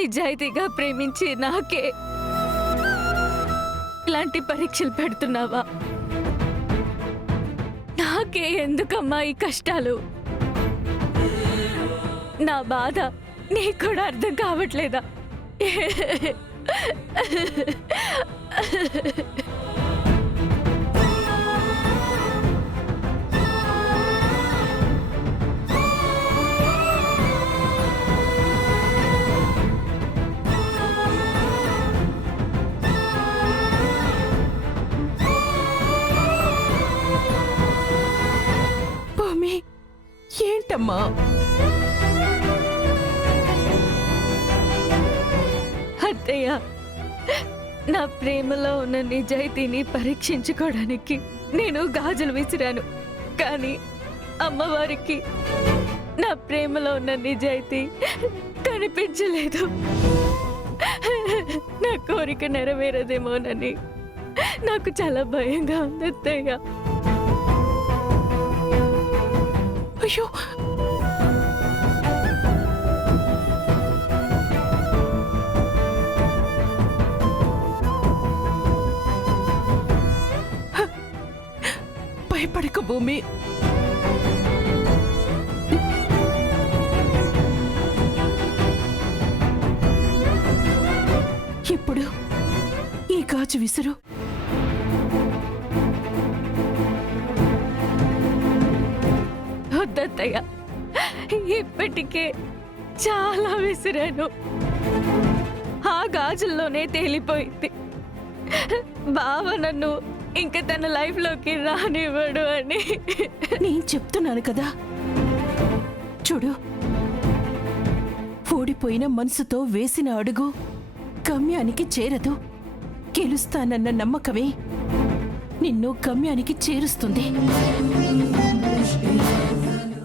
నిజాయితీగా ప్రేమించి నాకే ఇలాంటి పరీక్షలు పెడుతున్నావా? నాకే ఎందుకమ్మా ఈ కష్టాలు? నా బాధ నీకు కూడా అర్థం కావట్లేదా? భూమి, ఏంటమ్మా? అత్తయ్య, నా ప్రేమలో ఉన్న నిజాయితీని పరీక్షించుకోవడానికి నేను గాజులు విసిరాను. కానీ అమ్మవారికి నా ప్రేమలో ఉన్న నిజాయితీ కనిపించలేదు. నా కోరిక నెరవేరదేమోనని నాకు చాలా భయంగా ఉంది అత్తయ్య. అయ్యో, భయపడకు భూమి. ఇప్పుడు ఈ గాజు విసురు. వద్దత్తయ్య, ఇప్పటికే చాలా విసిరాను. ఆ గాజుల్లోనే తేలిపోయింది. బావ నన్ను ఇంకా తన లైఫ్లోకి రానివ్వడు అని. నేను చెప్తున్నాను కదా, చూడు, ఓడిపోయిన మనసుతో వేసిన అడుగు గమ్యానికి చేరదు. గెలుస్తానన్న నమ్మకమే నిన్ను గమ్యానికి చేరుస్తుంది.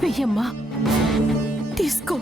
వెయ్యమ్మా, తీసుకో.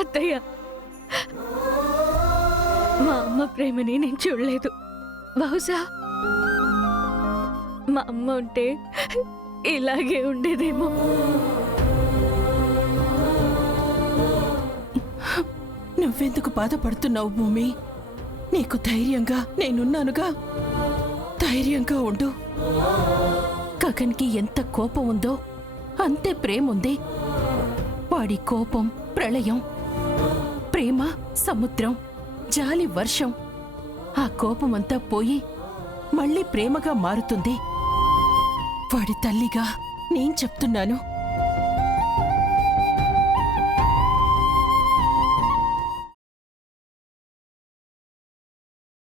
అత్తయ్య, మా అమ్మ ప్రేమని నేను చూడలేదు. బహుశా మా అమ్మ ఉంటే ఇలాగే ఉండేదేమో. నువ్వెందుకు బాధపడుతున్నావు భూమి? నీకు ధైర్యంగా నేనున్నానుగా. ధైర్యంగా ఉండు. గగన్కి ఎంత కోపం ఉందో అంతే ప్రేమ ఉంది. వాడి కోపం ప్రళయం, ప్రేమ సముద్రం, జాలి వర్షం. ఆ కోపమంతా పోయి మళ్ళీ ప్రేమగా మారుతుంది. వాడి తల్లిగా నేను చెప్తున్నాను,